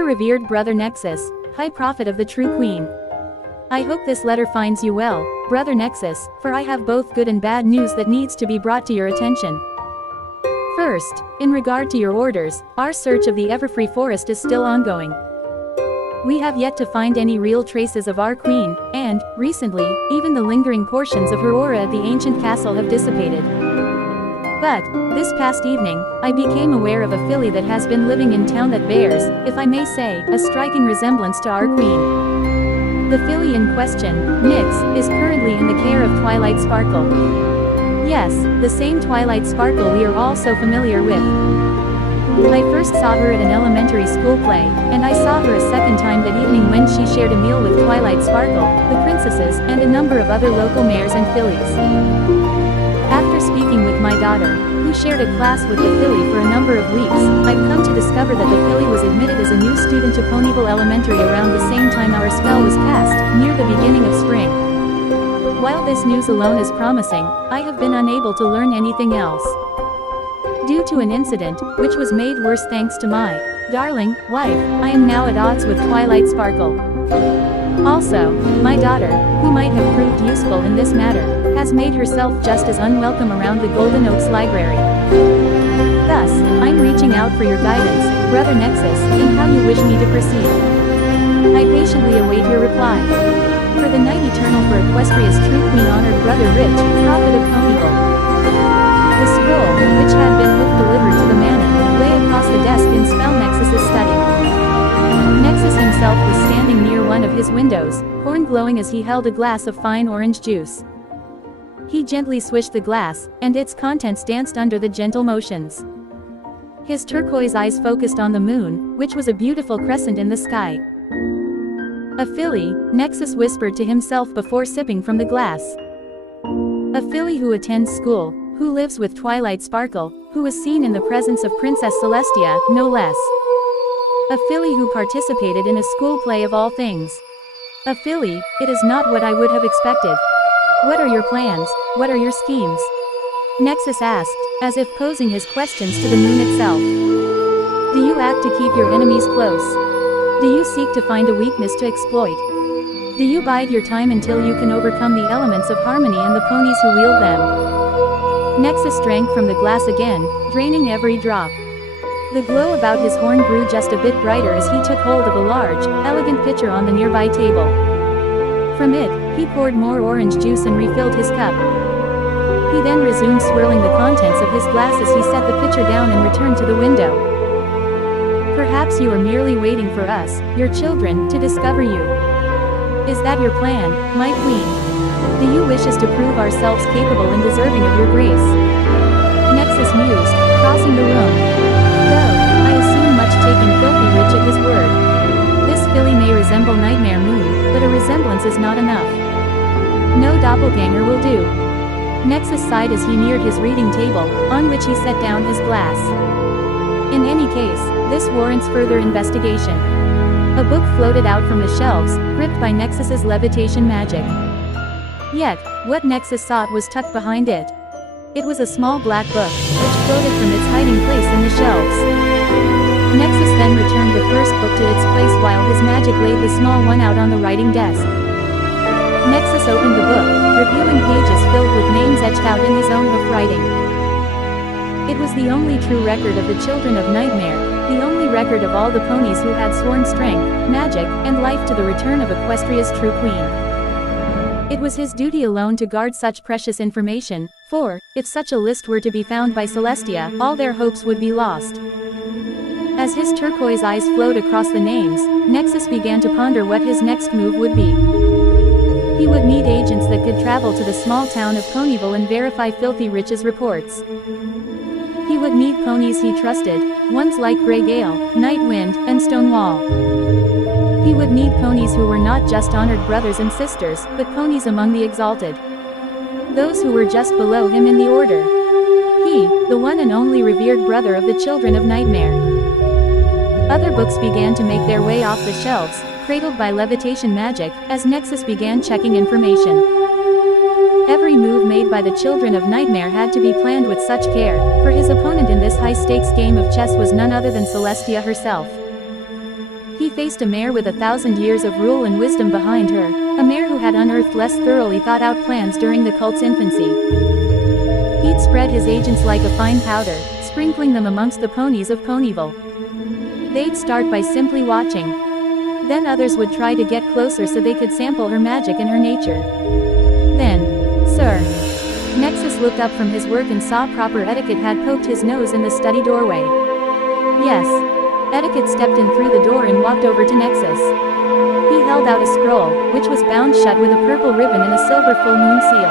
Dear revered brother Nexus, high prophet of the true queen. I hope this letter finds you well, brother Nexus, for I have both good and bad news that needs to be brought to your attention. First, in regard to your orders, our search of the Everfree Forest is still ongoing. We have yet to find any real traces of our queen, and, recently, even the lingering portions of her aura at the ancient castle have dissipated. But, this past evening, I became aware of a filly that has been living in town that bears, if I may say, a striking resemblance to our queen. The filly in question, Nyx, is currently in the care of Twilight Sparkle. Yes, the same Twilight Sparkle we are all so familiar with. I first saw her at an elementary school play, and I saw her a second time that evening when she shared a meal with Twilight Sparkle, the princesses, and a number of other local mares and fillies. After speaking with my daughter, who shared a class with the filly for a number of weeks, I've come to discover that the filly was admitted as a new student to Ponyville Elementary around the same time our spell was cast, near the beginning of spring. While this news alone is promising, I have been unable to learn anything else. Due to an incident, which was made worse thanks to my darling wife, I am now at odds with Twilight Sparkle. Also, my daughter, who might have proved useful in this matter, has made herself just as unwelcome around the Golden Oaks Library. Thus, I'm reaching out for your guidance, brother Nexus, in how you wish me to proceed. I patiently await your reply. For the night eternal for Equestria's true queen honored brother Rich, prophet of Ponyville. The scroll, which had been delivered to the manor, lay across the desk in Spell Nexus's study. Nexus himself was standing near one of his windows, horn glowing as he held a glass of fine orange juice. He gently swished the glass, and its contents danced under the gentle motions. His turquoise eyes focused on the moon, which was a beautiful crescent in the sky. A filly, Nexus whispered to himself before sipping from the glass. A filly who attends school, who lives with Twilight Sparkle, who was seen in the presence of Princess Celestia, no less. A filly who participated in a school play of all things. A filly, it is not what I would have expected. What are your plans, what are your schemes? Nexus asked, as if posing his questions to the moon itself. Do you act to keep your enemies close? Do you seek to find a weakness to exploit? Do you bide your time until you can overcome the elements of harmony and the ponies who wield them? Nexus drank from the glass again, draining every drop. The glow about his horn grew just a bit brighter as he took hold of a large, elegant pitcher on the nearby table. From it, he poured more orange juice and refilled his cup. He then resumed swirling the contents of his glass as he set the pitcher down and returned to the window. Perhaps you are merely waiting for us, your children, to discover you. Is that your plan, my queen? Do you wish us to prove ourselves capable and deserving of your grace? Nexus mused, crossing the room. Though, I assume much taking Filthy Rich at his word. This filly may resemble Nightmare Moon, but a resemblance is not enough. No doppelganger will do. Nexus sighed as he neared his reading table, on which he set down his glass. In any case, this warrants further investigation. A book floated out from the shelves, gripped by Nexus's levitation magic. Yet, what Nexus sought was tucked behind it. It was a small black book, which floated from its hiding place in the shelves. Nexus then returned the first book to its place while his magic laid the small one out on the writing desk. Nexus opened the book, revealing pages filled with names etched out in his own hoof writing. It was the only true record of the children of Nightmare, the only record of all the ponies who had sworn strength, magic, and life to the return of Equestria's true queen. It was his duty alone to guard such precious information, for, if such a list were to be found by Celestia, all their hopes would be lost. As his turquoise eyes flowed across the names, Nexus began to ponder what his next move would be. He would need agents that could travel to the small town of Ponyville and verify Filthy Rich's reports. He would need ponies he trusted, ones like Grey Gale, Nightwind, and Stonewall. He would need ponies who were not just honored brothers and sisters, but ponies among the exalted. Those who were just below him in the order. He, the one and only revered brother of the children of Nightmare. Other books began to make their way off the shelves, cradled by levitation magic, as Nexus began checking information. Every move made by the children of Nightmare had to be planned with such care, for his opponent in this high-stakes game of chess was none other than Celestia herself. He faced a mare with 1,000 years of rule and wisdom behind her, a mare who had unearthed less thoroughly thought-out plans during the cult's infancy. He'd spread his agents like a fine powder, sprinkling them amongst the ponies of Ponyville. They'd start by simply watching. Then others would try to get closer so they could sample her magic and her nature. Then, Sir Nexus looked up from his work and saw proper etiquette had poked his nose in the study doorway. Yes. Etiquette stepped in through the door and walked over to Nexus. He held out a scroll, which was bound shut with a purple ribbon and a silver full moon seal.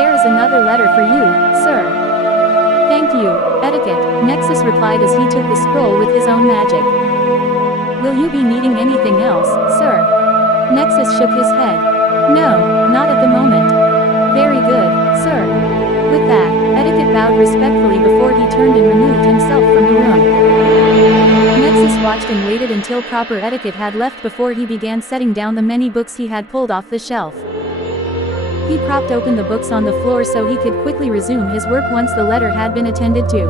There is another letter for you, sir. Thank you, Etiquette, Nexus replied as he took the scroll with his own magic. Will you be needing anything else, sir? Nexus shook his head. No, not at the moment. Very good, sir. With that, Etiquette bowed respectfully before he turned and removed himself from the room. Nexus watched and waited until proper etiquette had left before he began setting down the many books he had pulled off the shelf. He propped open the books on the floor so he could quickly resume his work once the letter had been attended to.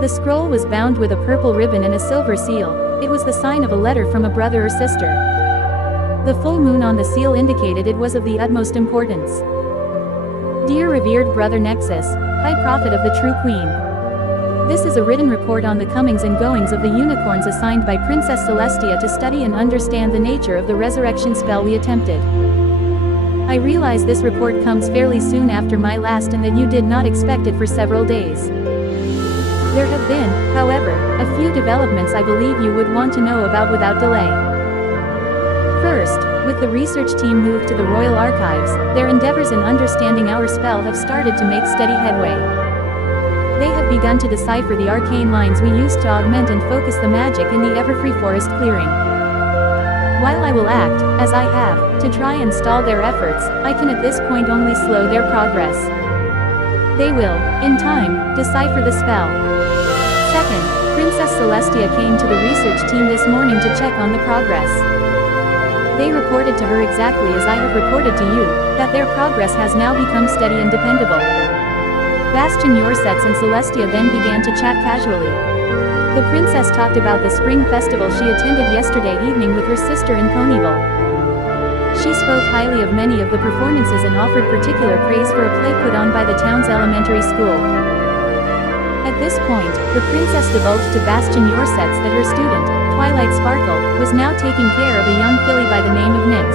The scroll was bound with a purple ribbon and a silver seal. It was the sign of a letter from a brother or sister. The full moon on the seal indicated it was of the utmost importance. Dear revered brother Nexus, High Prophet of the True Queen. This is a written report on the comings and goings of the unicorns assigned by Princess Celestia to study and understand the nature of the resurrection spell we attempted. I realize this report comes fairly soon after my last and that you did not expect it for several days. There have been, however, a few developments I believe you would want to know about without delay. First, with the research team moved to the Royal Archives, their endeavors in understanding our spell have started to make steady headway. They have begun to decipher the arcane lines we used to augment and focus the magic in the Everfree Forest clearing. While I will act, as I have, to try and stall their efforts, I can at this point only slow their progress. They will, in time, decipher the spell. Second, Princess Celestia came to the research team this morning to check on the progress. They reported to her exactly as I have reported to you, that their progress has now become steady and dependable. Bastion Yorsets and Celestia then began to chat casually. The princess talked about the spring festival she attended yesterday evening with her sister in Ponyville. She spoke highly of many of the performances and offered particular praise for a play put on by the town's elementary school. At this point, the princess divulged to Bastion Yorsets that her student, Twilight Sparkle, was now taking care of a young filly by the name of Nyx.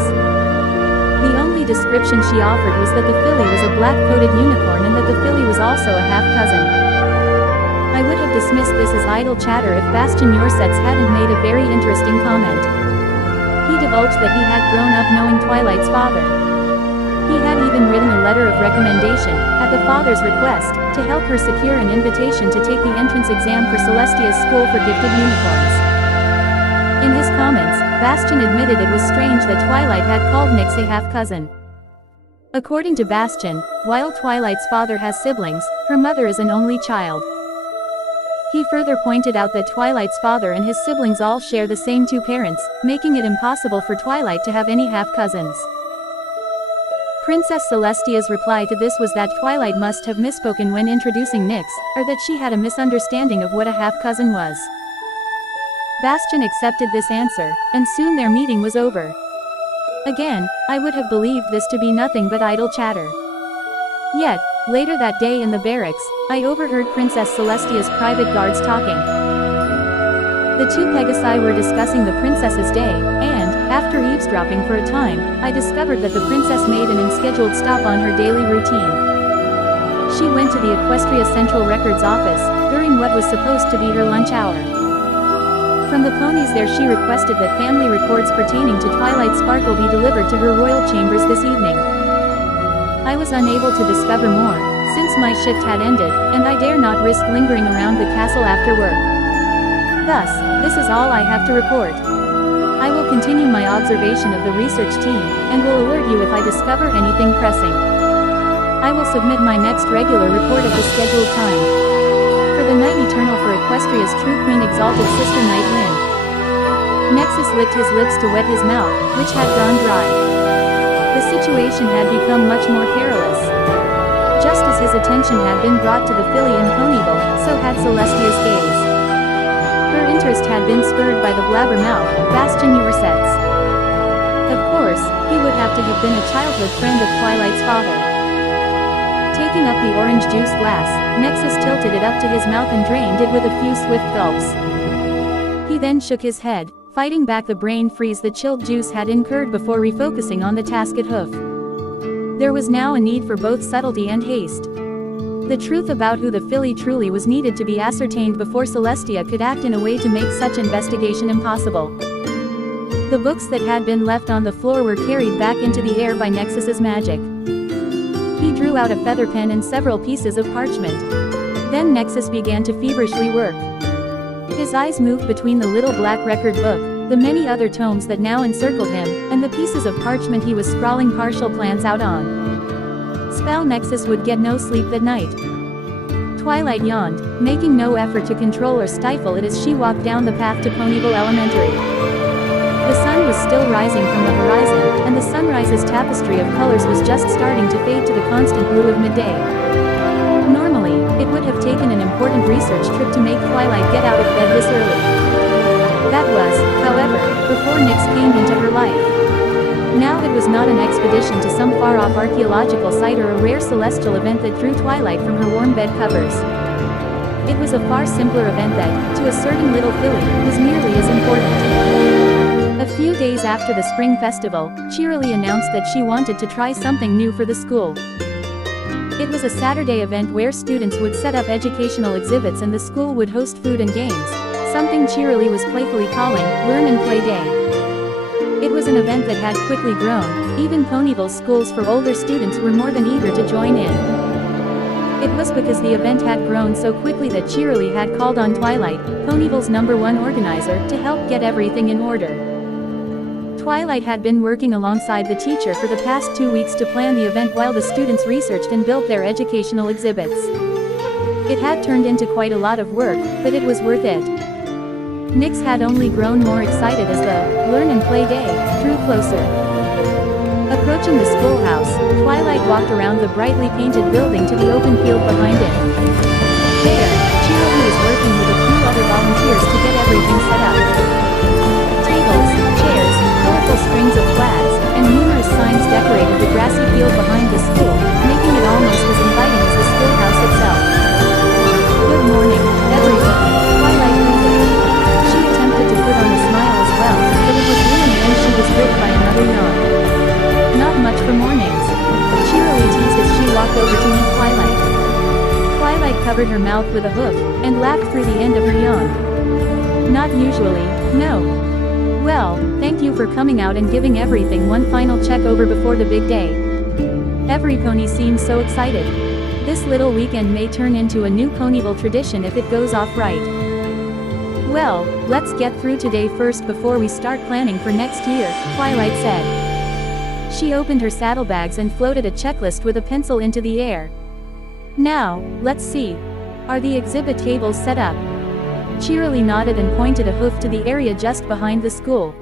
The only description she offered was that the filly was a black-coated unicorn and that the filly was also a half-cousin. I would have dismissed this as idle chatter if Bastion Yorsets hadn't made a very interesting comment. He divulged that he had grown up knowing Twilight's father. He had even written a letter of recommendation, at the father's request, to help her secure an invitation to take the entrance exam for Celestia's School for Gifted Unicorns. In his comments, Bastion admitted it was strange that Twilight had called Nyx a half-cousin. According to Bastion, while Twilight's father has siblings, her mother is an only child. He further pointed out that Twilight's father and his siblings all share the same two parents, making it impossible for Twilight to have any half-cousins. Princess Celestia's reply to this was that Twilight must have misspoken when introducing Nyx, or that she had a misunderstanding of what a half-cousin was. Bastion accepted this answer, and soon their meeting was over. Again, I would have believed this to be nothing but idle chatter. Yet, later that day in the barracks, I overheard Princess Celestia's private guards talking. The two Pegasi were discussing the princess's day, and, after eavesdropping for a time, I discovered that the princess made an unscheduled stop on her daily routine. She went to the Equestria Central Records office, during what was supposed to be her lunch hour. From the ponies there she requested that family records pertaining to Twilight Sparkle be delivered to her royal chambers this evening. I was unable to discover more, since my shift had ended, and I dare not risk lingering around the castle after work. Thus, this is all I have to report. I will continue my observation of the research team, and will alert you if I discover anything pressing. I will submit my next regular report at the scheduled time. For the night eternal for Equestria's true queen exalted sister Night Wind. Nexus licked his lips to wet his mouth, which had gone dry. The situation had become much more perilous. Just as his attention had been brought to the filly in Ponyville, so had Celestia's gaze. Her interest had been spurred by the blabbermouth, Bastion Ursets. Of course, he would have to have been a childhood friend of Twilight's father. Taking up the orange juice glass, Nexus tilted it up to his mouth and drained it with a few swift gulps. He then shook his head, fighting back the brain freeze the chilled juice had incurred before refocusing on the task at hoof. There was now a need for both subtlety and haste. The truth about who the filly truly was needed to be ascertained before Celestia could act in a way to make such investigation impossible. The books that had been left on the floor were carried back into the air by Nexus's magic. He drew out a feather pen and several pieces of parchment. Then Nexus began to feverishly work. His eyes moved between the little black record book, the many other tomes that now encircled him, and the pieces of parchment he was scrawling partial plans out on. Spell Nexus would get no sleep that night. Twilight yawned, making no effort to control or stifle it as she walked down the path to Ponyville Elementary. The sun was still rising from the horizon, and the sunrise's tapestry of colors was just starting to fade to the constant blue of midday. Normally, it would have taken an important research trip to make Twilight get out of bed this early. That was, however, before Nyx came into her life. Now it was not an expedition to some far-off archaeological site or a rare celestial event that drew Twilight from her warm bed covers. It was a far simpler event that, to a certain little filly, was nearly as important. A few days after the spring festival, Cheerilee announced that she wanted to try something new for the school. It was a Saturday event where students would set up educational exhibits and the school would host food and games, something Cheerilee was playfully calling, Learn and Play Day. It was an event that had quickly grown, even Ponyville schools for older students were more than eager to join in. It was because the event had grown so quickly that Cheerilee had called on Twilight, Ponyville's #1 organizer, to help get everything in order. Twilight had been working alongside the teacher for the past 2 weeks to plan the event while the students researched and built their educational exhibits. It had turned into quite a lot of work, but it was worth it. Nyx had only grown more excited as the Learn and Play Day drew closer. Approaching the schoolhouse, Twilight walked around the brightly painted building to the open field behind it. There, Cheerilee was working with a few other volunteers to get everything set up. Tables, chairs, colorful strings of flags, and numerous signs decorated the grassy field behind the school, making it almost as inviting as the schoolhouse itself. Good morning, everyone, Twilight greeted. She attempted to put on a smile as well, but it was ruined when she was gripped by another yawn. Not much for mornings. Cheerilee teased as she walked over to meet Twilight. Twilight covered her mouth with a hoof, and laughed through the end of her yawn. Not usually, no. Well, thank you for coming out and giving everything one final check over before the big day. Every pony seems so excited. This little weekend may turn into a new Ponyville tradition if it goes off right. Well, let's get through today first before we start planning for next year, Twilight said. She opened her saddlebags and floated a checklist with a pencil into the air. Now, let's see. Are the exhibit tables set up? Cheerilee nodded and pointed a hoof to the area just behind the school.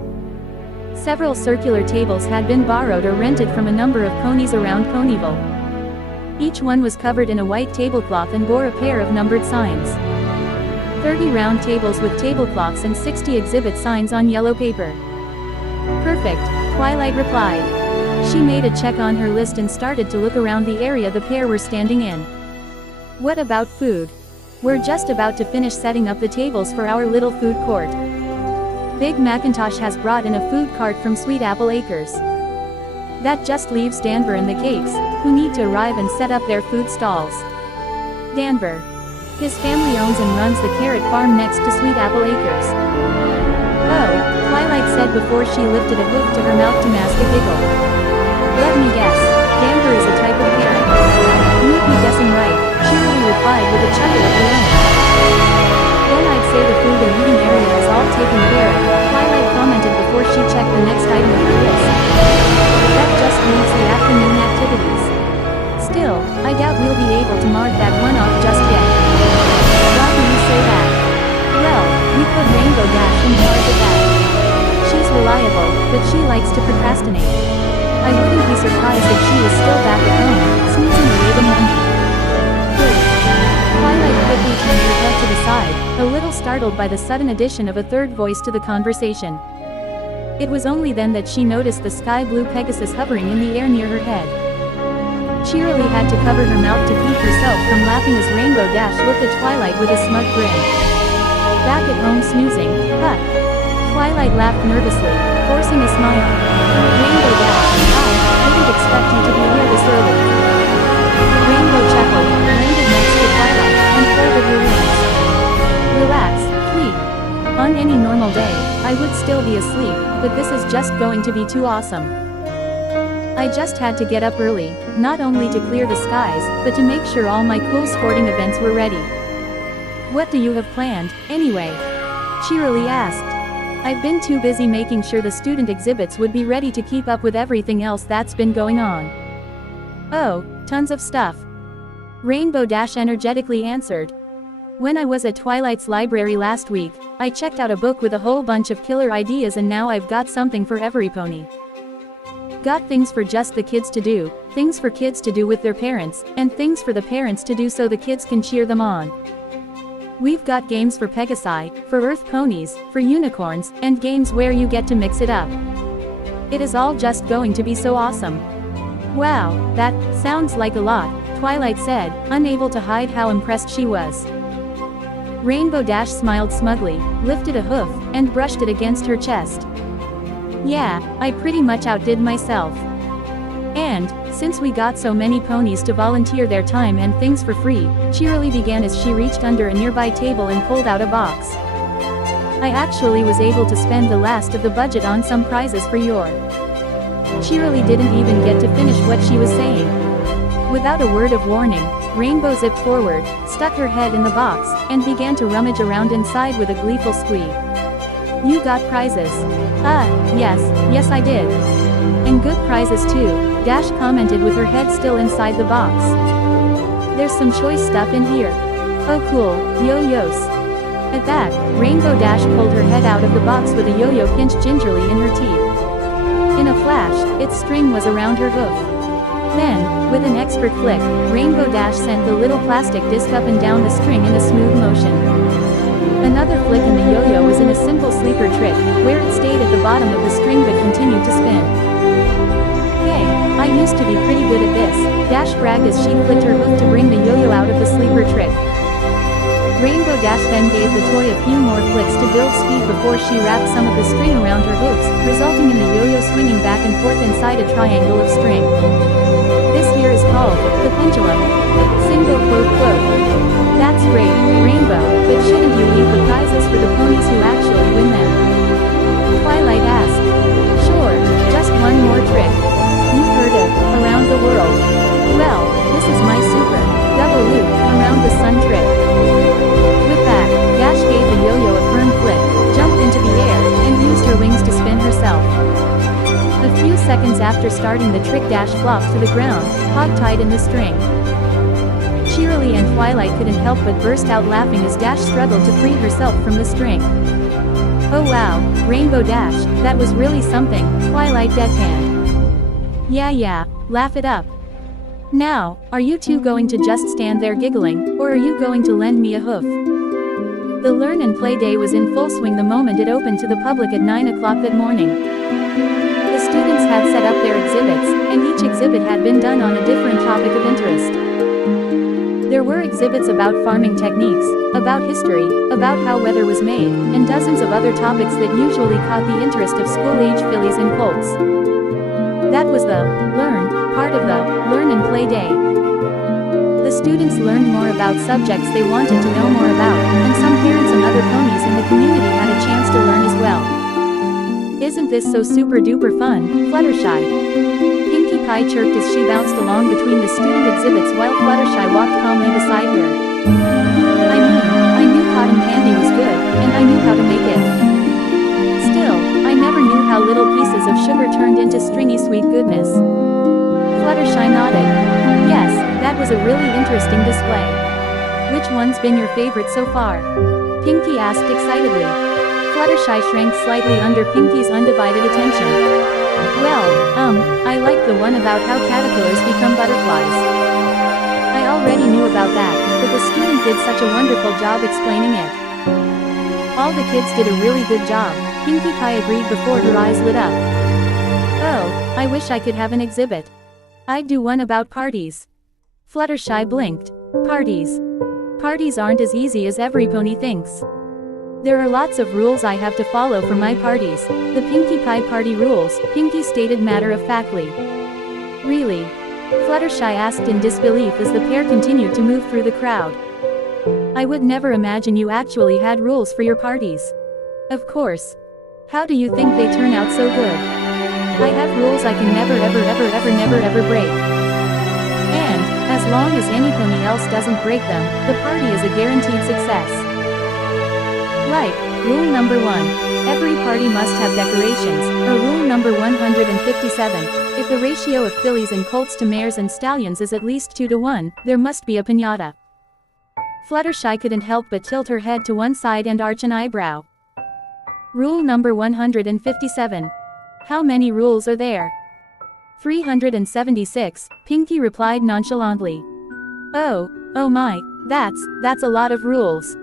Several circular tables had been borrowed or rented from a number of ponies around Ponyville. Each one was covered in a white tablecloth and bore a pair of numbered signs. 30 round tables with tablecloths and 60 exhibit signs on yellow paper. Perfect, Twilight replied. She made a check on her list and started to look around the area the pair were standing in. What about food? We're just about to finish setting up the tables for our little food court. Big Macintosh has brought in a food cart from Sweet Apple Acres. That just leaves Danver and the Cakes, who need to arrive and set up their food stalls. Danver. His family owns and runs the carrot farm next to Sweet Apple Acres. Oh, Twilight said before she lifted a hoof to her mouth to mask a giggle. Let me guess, Danver is a type of carrot. You'd be guessing right, Cheerilee replied with a chuckle of her own. Then I'd say the food and eating area is all taken care of, Twilight commented before she checked the next item of her list. That just leaves the afternoon activities. Still, I doubt we'll be able to mark that one off just yet. Why do you say that? Well, we put Rainbow Dash in charge of that. She's reliable, but she likes to procrastinate. I wouldn't be surprised if she was still back at home, snoozing away the monkey. Wait. Twilight quickly turned her head to the side, a little startled by the sudden addition of a third voice to the conversation. It was only then that she noticed the sky blue Pegasus hovering in the air near her head. Cheerilee had to cover her mouth to keep herself from laughing as Rainbow Dash looked at Twilight with a smug grin. Back at home snoozing, huh? Twilight laughed nervously, forcing a smile. Rainbow Dash, I didn't expect you to be here this early. Rainbow chuckled, landed next to Twilight, and folded her wings. Relax, sleep. On any normal day, I would still be asleep, but this is just going to be too awesome. I just had to get up early, not only to clear the skies, but to make sure all my cool sporting events were ready. What do you have planned, anyway? Cheerilee asked. I've been too busy making sure the student exhibits would be ready to keep up with everything else that's been going on. Oh, tons of stuff. Rainbow Dash energetically answered. When I was at Twilight's library last week, I checked out a book with a whole bunch of killer ideas, and now I've got something for every pony. Got things for just the kids to do, things for kids to do with their parents, and things for the parents to do so the kids can cheer them on. We've got games for Pegasi, for Earth ponies, for unicorns, and games where you get to mix it up. It is all just going to be so awesome. Wow, that sounds like a lot, Twilight said, unable to hide how impressed she was. Rainbow Dash smiled smugly, lifted a hoof, and brushed it against her chest. Yeah, I pretty much outdid myself. And, since we got so many ponies to volunteer their time and things for free, Cheerilee began as she reached under a nearby table and pulled out a box. I actually was able to spend the last of the budget on some prizes for your. Cheerilee didn't even get to finish what she was saying. Without a word of warning, Rainbow zipped forward, stuck her head in the box, and began to rummage around inside with a gleeful squeak. You got prizes. Yes I did. And good prizes too, Dash commented with her head still inside the box. There's some choice stuff in here. Oh cool, yo-yos. At that, Rainbow Dash pulled her head out of the box with a yo-yo pinched gingerly in her teeth. In a flash, its string was around her hoof. Then, with an expert flick, Rainbow Dash sent the little plastic disc up and down the string in a smooth motion. Another flick and the yo-yo was in a simple sleeper trick, where it stayed at the bottom of the string but continued to spin. Hey, I used to be pretty good at this, Dash bragged as she flicked her hoof to bring the yo-yo out of the sleeper trick. Rainbow Dash then gave the toy a few more flicks to build speed before she wrapped some of the string around her hooves, resulting in the yo-yo swinging back and forth inside a triangle of string. This here is called the pendulum. Single quote. That's great, Rainbow, but shouldn't you leave the prizes for the ponies who actually win them? Twilight asked. Sure, just one more trick. You heard of around the world? Well, this is my super double loop around the sun trick. With that, Dash gave the yo-yo a firm flick, jumped into the air, and used her wings to spin herself. A few seconds after starting the trick, Dash flopped to the ground, hog-tied in the string. Cheerilee and Twilight couldn't help but burst out laughing as Dash struggled to free herself from the string. Oh wow, Rainbow Dash, that was really something, Twilight deadpanned. Yeah, laugh it up. Now, are you two going to just stand there giggling, or are you going to lend me a hoof? The Learn and Play Day was in full swing the moment it opened to the public at 9 o'clock that morning. The students had set up their exhibits, and each exhibit had been done on a different topic of interest. There were exhibits about farming techniques, about history, about how weather was made, and dozens of other topics that usually caught the interest of school-age fillies and colts. That was the learn part of the Learn and Play Day. The students learned more about subjects they wanted to know more about, and some parents and other ponies in the community had a chance to learn as well. Isn't this so super duper fun, Fluttershy? Pinkie Pie chirped as she bounced along between the student exhibits while Fluttershy walked calmly beside her. I knew cotton candy was good, and I knew how to make it. Still, I never knew how little pieces of sugar turned into stringy sweet goodness. Fluttershy nodded. Yes, that was a really interesting display. Which one's been your favorite so far? Pinkie asked excitedly. Fluttershy shrank slightly under Pinkie's undivided attention. Well, I like the one about how caterpillars become butterflies. I already knew about that, but the student did such a wonderful job explaining it. All the kids did a really good job, Pinkie Pie agreed before her eyes lit up. Oh, I wish I could have an exhibit. I'd do one about parties. Fluttershy blinked. Parties. Parties aren't as easy as every pony thinks. There are lots of rules I have to follow for my parties. The Pinkie Pie party rules, Pinkie stated matter-of-factly. Really? Fluttershy asked in disbelief as the pair continued to move through the crowd. I would never imagine you actually had rules for your parties. Of course. How do you think they turn out so good? I have rules I can never ever break. And, as long as any pony else doesn't break them, the party is a guaranteed success. Like, rule number 1. Every party must have decorations, or rule number 157, if the ratio of fillies and colts to mares and stallions is at least 2 to 1, there must be a piñata. Fluttershy couldn't help but tilt her head to one side and arch an eyebrow. Rule number 157. How many rules are there? 376, Pinkie replied nonchalantly. Oh my, that's a lot of rules.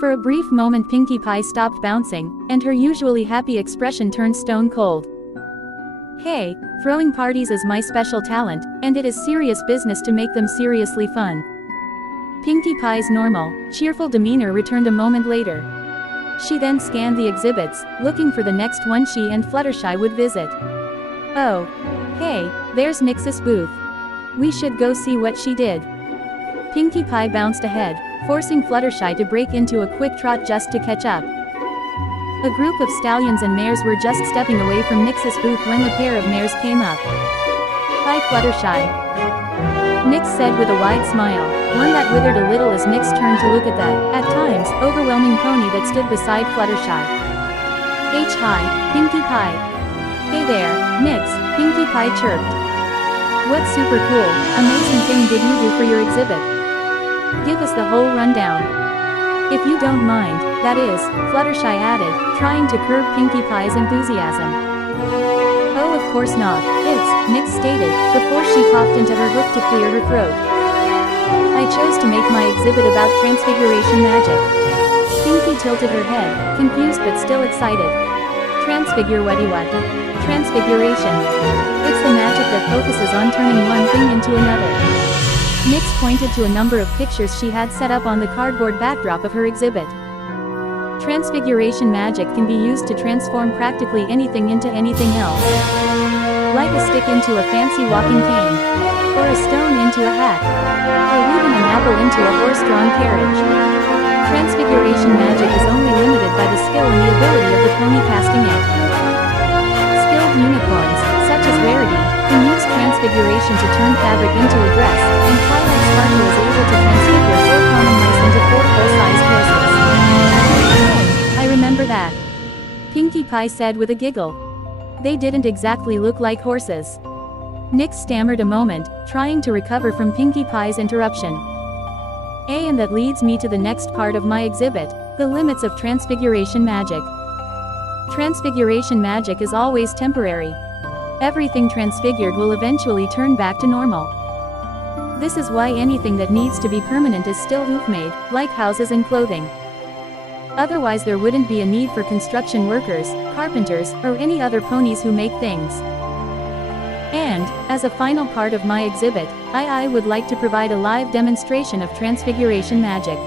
For a brief moment Pinkie Pie stopped bouncing, and her usually happy expression turned stone cold. Hey, throwing parties is my special talent, and it is serious business to make them seriously fun. Pinkie Pie's normal, cheerful demeanor returned a moment later. She then scanned the exhibits, looking for the next one she and Fluttershy would visit. Oh. Hey, there's Nix's booth. We should go see what she did. Pinkie Pie bounced ahead, forcing Fluttershy to break into a quick trot just to catch up. A group of stallions and mares were just stepping away from Nix's booth when the pair of mares came up. Hi Fluttershy. Nix said with a wide smile, one that withered a little as Nix turned to look at that, at times, overwhelming pony that stood beside Fluttershy. Hi, Pinkie Pie. Hey there, Nix, Pinkie Pie chirped. What super cool, amazing thing did you do for your exhibit? Give us the whole rundown. If you don't mind, that is, Fluttershy added, trying to curb Pinkie Pie's enthusiasm. Oh of course not, Nix stated, before she coughed into her hook to clear her throat. I chose to make my exhibit about transfiguration magic. Pinkie tilted her head, confused but still excited. Transfigure what? Transfiguration. It's the magic that focuses on turning one thing into another. Nix pointed to a number of pictures she had set up on the cardboard backdrop of her exhibit. Transfiguration magic can be used to transform practically anything into anything else. Like a stick into a fancy walking cane. Or a stone into a hat. Or even an apple into a horse-drawn carriage. Transfiguration magic is only limited by the skill and the ability of the pony casting it. Skilled unicorns, such as Rarity, can use transfiguration to turn fabric into a dress, and Twilight Sparkle is able to transfigure 4 common mice into 4 full-sized horses. I remember that. Pinkie Pie said with a giggle. They didn't exactly look like horses. Nix stammered a moment, trying to recover from Pinkie Pie's interruption. And that leads me to the next part of my exhibit, the limits of transfiguration magic. Transfiguration magic is always temporary. Everything transfigured will eventually turn back to normal. This is why anything that needs to be permanent is still hoof-made, like houses and clothing. Otherwise there wouldn't be a need for construction workers, carpenters, or any other ponies who make things. And, as a final part of my exhibit, I would like to provide a live demonstration of transfiguration magic.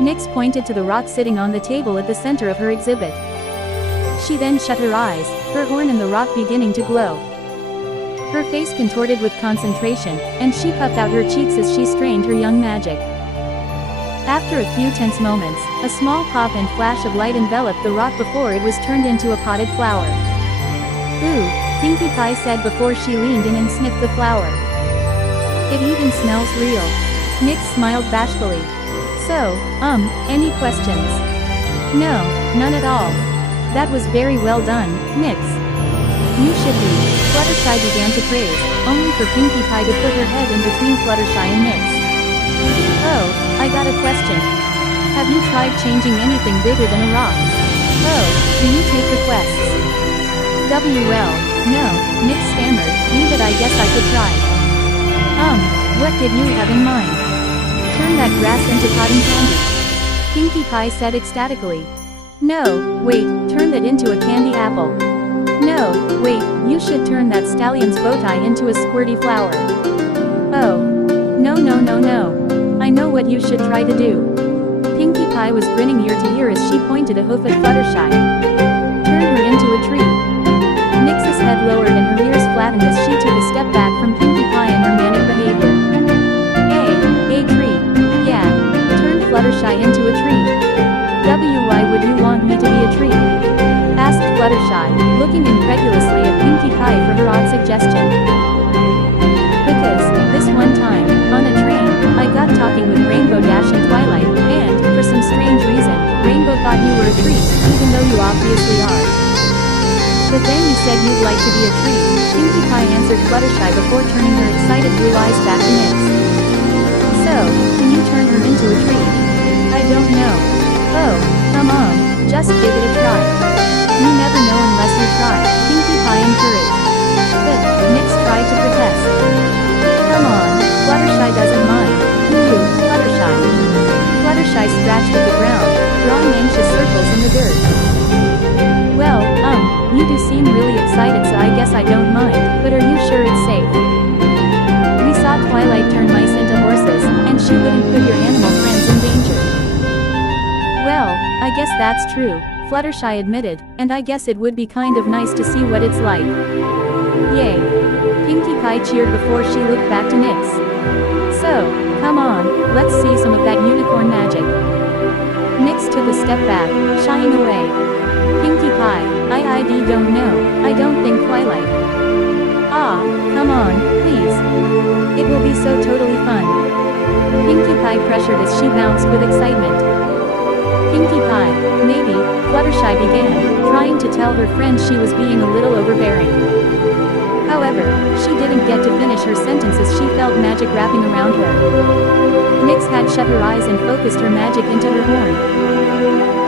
Nix pointed to the rock sitting on the table at the center of her exhibit. She then shut her eyes, her horn and the rock beginning to glow. Her face contorted with concentration, and she puffed out her cheeks as she strained her young magic. After a few tense moments, a small pop and flash of light enveloped the rock before it was turned into a potted flower. Ooh, Pinkie Pie said before she leaned in and sniffed the flower. It even smells real. Nix smiled bashfully. So, any questions? No, none at all. That was very well done, Nix. You should be. Fluttershy began to praise, only for Pinkie Pie to put her head in between Fluttershy and Nix. Oh, I got a question. Have you tried changing anything bigger than a rock? Oh, do you take requests? Well, no, Nix stammered, but I guess I could try. What did you have in mind? Turn that grass into cotton candy. Pinkie Pie said ecstatically. No, wait, turn that into a candy apple. No, wait, you should turn that stallion's bow tie into a squirty flower. Oh. No no no no. I know what you should try to do. Pinkie Pie was grinning ear to ear as she pointed a hoof at Fluttershy. Turn her into a tree. Nix's head lowered and her ears flattened as she took a step back from Pinkie Pie and her manic behavior. A tree. Yeah. Turn Fluttershy into a tree. Why would you want me to be a tree? Asked Fluttershy, looking incredulously at Pinkie Pie for her odd suggestion. Because, this one time, on a train, I got talking with Rainbow Dash and Twilight, and, for some strange reason, Rainbow thought you were a tree, even though you obviously aren't. But then you said you'd like to be a tree, Pinkie Pie answered Fluttershy before turning her excited blue eyes back to Nix. So, can you turn her into a tree? I don't know. Oh, come on, just give it a try. You never know unless you try, Pinkie Pie encouraged. But, Nix tried to protest. Come on, Fluttershy doesn't mind, do you, Fluttershy? Fluttershy scratched at the ground, drawing anxious circles in the dirt. Well, you do seem really excited so I guess I don't mind, but are you sure it's safe? We saw Twilight turn mice into horses, and she wouldn't put your animal friends in danger. Well, I guess that's true, Fluttershy admitted, and I guess it would be kind of nice to see what it's like. Yay! Pinkie Pie cheered before she looked back to Nix. So, come on, let's see some of that unicorn magic. Nix took a step back, shying away. Pinkie Pie, I don't know, I don't think Twilight. Ah, come on, please. It will be so totally fun. Pinkie Pie pressured as she bounced with excitement. Pinkie Pie, maybe, Fluttershy began, trying to tell her friend she was being a little overbearing. However, she didn't get to finish her sentence as she felt magic wrapping around her. Nix had shut her eyes and focused her magic into her horn.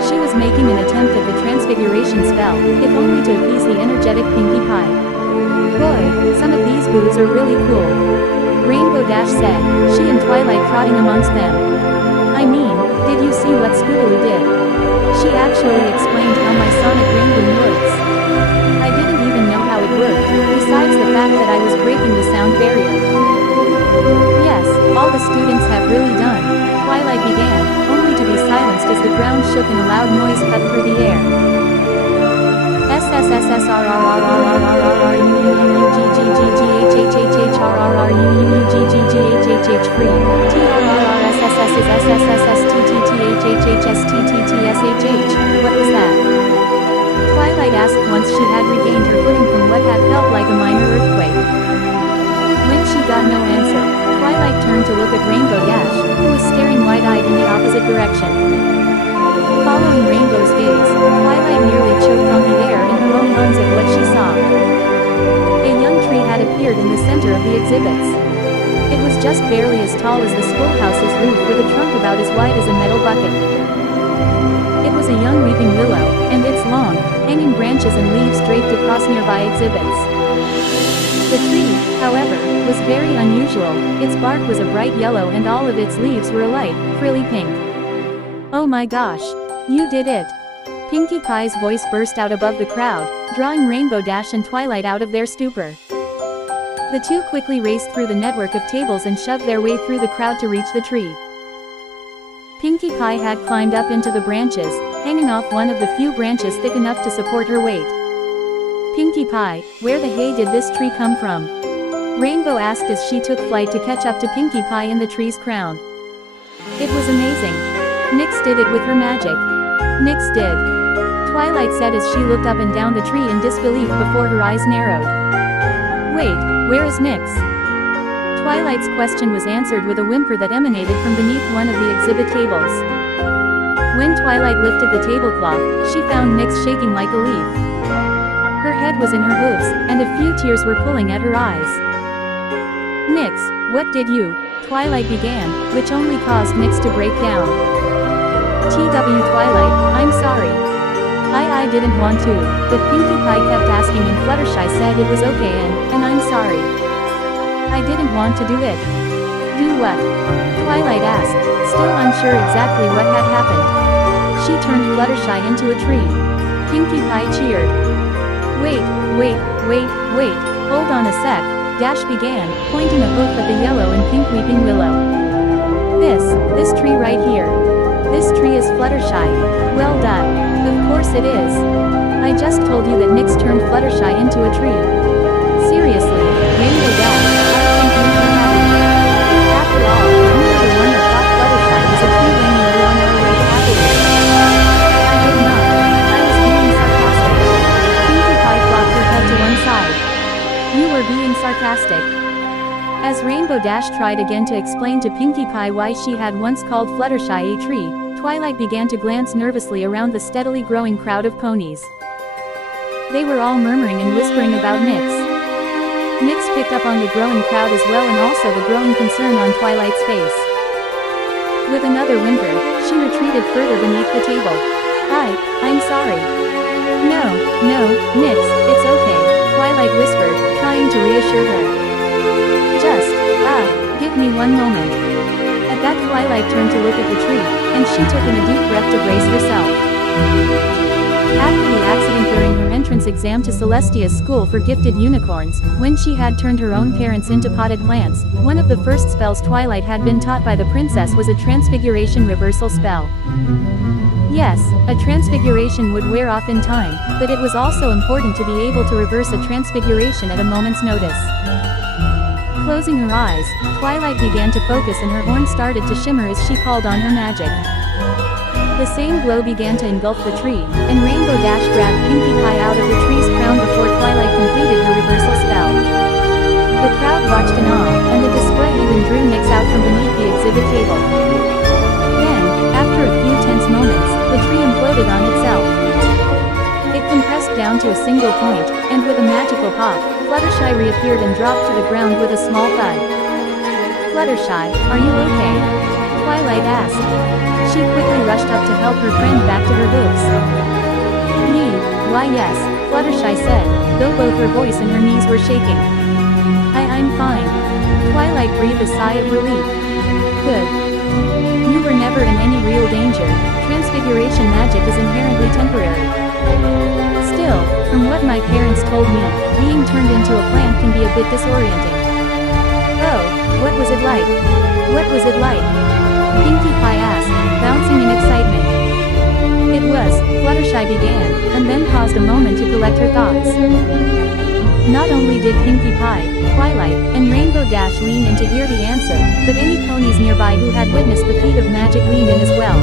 She was making an attempt at the transfiguration spell, if only to appease the energetic Pinkie Pie. Boy, some of these boos are really cool. Rainbow Dash said, she and Twilight trotting amongst them. I mean, did you see what Scootaloo did? She actually explained how my sonic rainbow works. I didn't even know how it worked, besides the fact that I was breaking the sound barrier. Yes, all the students have really done, Twilight began, only to be silenced as the ground shook and a loud noise cut through the air. What was that? Twilight asked once she had regained her footing from what had felt like a minor earthquake. When she got no answer, Twilight turned to look at Rainbow Dash, who was staring wide-eyed in the opposite direction. Following Rainbow's gaze, Twilight nearly choked on the air in her own lungs at what she saw. A young tree had appeared in the center of the exhibits. It was just barely as tall as the schoolhouse's roof with a trunk about as wide as a metal bucket. It was a young weeping willow, and its long, hanging branches and leaves draped across nearby exhibits. The tree, however, was very unusual. Its bark was a bright yellow and all of its leaves were a light, frilly pink. Oh my gosh! You did it! Pinkie Pie's voice burst out above the crowd, drawing Rainbow Dash and Twilight out of their stupor. The two quickly raced through the network of tables and shoved their way through the crowd to reach the tree. Pinkie Pie had climbed up into the branches, hanging off one of the few branches thick enough to support her weight. Pinkie Pie, where the hay did this tree come from? Rainbow asked as she took flight to catch up to Pinkie Pie in the tree's crown. It was amazing. Nix did it with her magic. Nix did. Twilight said as she looked up and down the tree in disbelief before her eyes narrowed. Wait, where is Nix? Twilight's question was answered with a whimper that emanated from beneath one of the exhibit tables. When Twilight lifted the tablecloth, she found Nix shaking like a leaf. Her head was in her hooves, and a few tears were pulling at her eyes. Nix, what did you? Twilight began, which only caused Nix to break down. Twilight, I'm sorry. I didn't want to, but Pinkie Pie kept asking and Fluttershy said it was okay and I'm sorry. I didn't want to do it. Do what? Twilight asked, still unsure exactly what had happened. She turned Fluttershy into a tree. Pinkie Pie cheered. Wait, hold on a sec, Dash began, pointing a hoof at the yellow and pink weeping willow. This tree right here. This tree is Fluttershy. Well done. Of course it is. I just told you that Nyx turned Fluttershy into a tree. Seriously, Rainbow Dash, I think you can have it. After all, you were the one that thought Fluttershy was a tree when we were on our way to happiness. I did not. I was being sarcastic. Pinkie Pie flopped her head to one side. You were being sarcastic. As Rainbow Dash tried again to explain to Pinkie Pie why she had once called Fluttershy a tree, Twilight began to glance nervously around the steadily growing crowd of ponies. They were all murmuring and whispering about Nyx. Nyx picked up on the growing crowd as well and also the growing concern on Twilight's face. With another whimper, she retreated further beneath the table. I'm sorry. No, Nyx, it's okay, Twilight whispered, trying to reassure her. Just, give me one moment. At that Twilight turned to look at the tree, and she took in a deep breath to brace herself. After the accident during her entrance exam to Celestia's school for gifted unicorns, when she had turned her own parents into potted plants, one of the first spells Twilight had been taught by the princess was a transfiguration reversal spell. Yes, a transfiguration would wear off in time, but it was also important to be able to reverse a transfiguration at a moment's notice. Closing her eyes, Twilight began to focus and her horn started to shimmer as she called on her magic. The same glow began to engulf the tree, and Rainbow Dash grabbed Pinkie Pie out of the tree's crown before Twilight completed her reversal spell. The crowd watched in awe, and the display even drew Nyx out from beneath the exhibit table. Then, after a few tense moments, the tree imploded on itself. It compressed down to a single point, and with a magical pop, Fluttershy reappeared and dropped to the ground with a small thud. Fluttershy, are you okay? Twilight asked. She quickly rushed up to help her friend back to her hooves. Me? Why yes, Fluttershy said, though both her voice and her knees were shaking. I'm fine. Twilight breathed a sigh of relief. Good. You were never in any real danger. Transfiguration magic is inherently temporary. Still, from what my parents told me, being turned into a plant can be a bit disorienting. Oh, what was it like? What was it like? Pinkie Pie asked, bouncing in excitement. It was, Fluttershy began, and then paused a moment to collect her thoughts. Not only did Pinkie Pie, Twilight, and Rainbow Dash lean in to hear the answer, but any ponies nearby who had witnessed the feat of magic leaned in as well.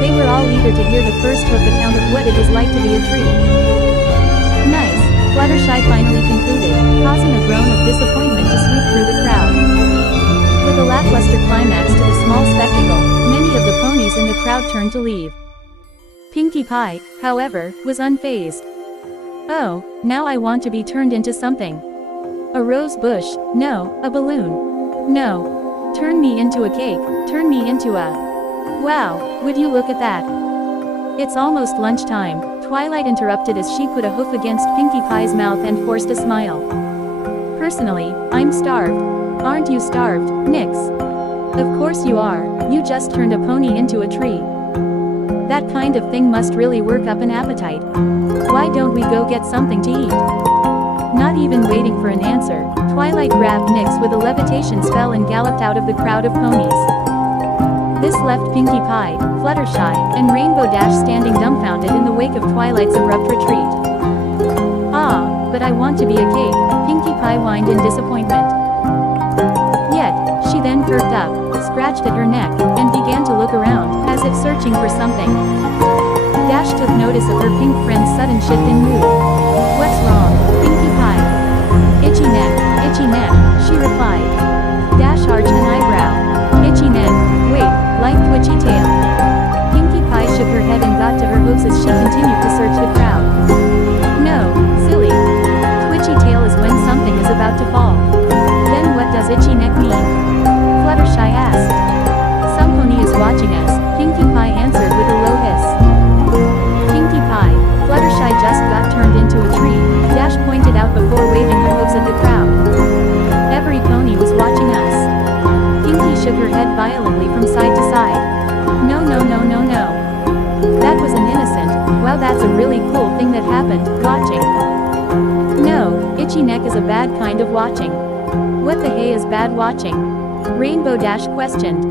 They were all eager to hear the first hook account of what it is like to be a tree. Nice, Fluttershy finally concluded, causing a groan of disappointment to sweep through the crowd. With a lackluster climax to the small spectacle, many of the ponies in the crowd turned to leave. Pinkie Pie, however, was unfazed. Oh, now I want to be turned into something. A rose bush, no, a balloon. No. Turn me into a cake, turn me into a... Wow, would you look at that? It's almost lunchtime, Twilight interrupted as she put a hoof against Pinkie Pie's mouth and forced a smile. Personally, I'm starved. Aren't you starved, Nyx? Of course you are, you just turned a pony into a tree. That kind of thing must really work up an appetite. Why don't we go get something to eat? Not even waiting for an answer, Twilight grabbed Nyx with a levitation spell and galloped out of the crowd of ponies. This left Pinkie Pie, Fluttershy, and Rainbow Dash standing dumbfounded in the wake of Twilight's abrupt retreat. Ah, but I want to be a cake, Pinkie Pie whined in disappointment. Yet, she then perked up, scratched at her neck, and began to look around, as if searching for something. Dash took notice of her pink friend's sudden shift in mood. What's wrong, Pinkie Pie? Itchy neck, she replied. Dash arched an eyebrow. Itchy neck, wait, like twitchy tail. Pinkie Pie shook her head and got to her hooves as she continued to search the crowd. No, silly. Twitchy tail is when something is about to fall. Then what does itchy neck mean? Fluttershy asked. Some pony is watching us, Pinkie Pie answered with a low hiss. Pinkie Pie, Fluttershy just got turned into a tree, Dash pointed out before waving her hooves at the crowd. Every pony was watching us. head violently from side to side. No no no no no. That was an innocent, wow, that's a really cool thing that happened, watching. No, itchy neck is a bad kind of watching. What the hey is bad watching? Rainbow Dash questioned.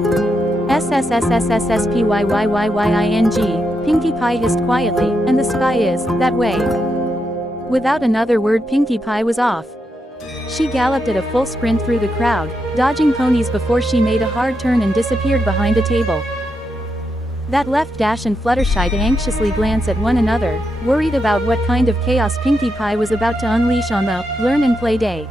SSSSSSPYYYYING, Pinkie Pie hissed quietly, and the sky is, that way. Without another word, Pinkie Pie was off. She galloped at a full sprint through the crowd, dodging ponies before she made a hard turn and disappeared behind a table. That left Dash and Fluttershy to anxiously glance at one another, worried about what kind of chaos Pinkie Pie was about to unleash on the Learn and Play Day.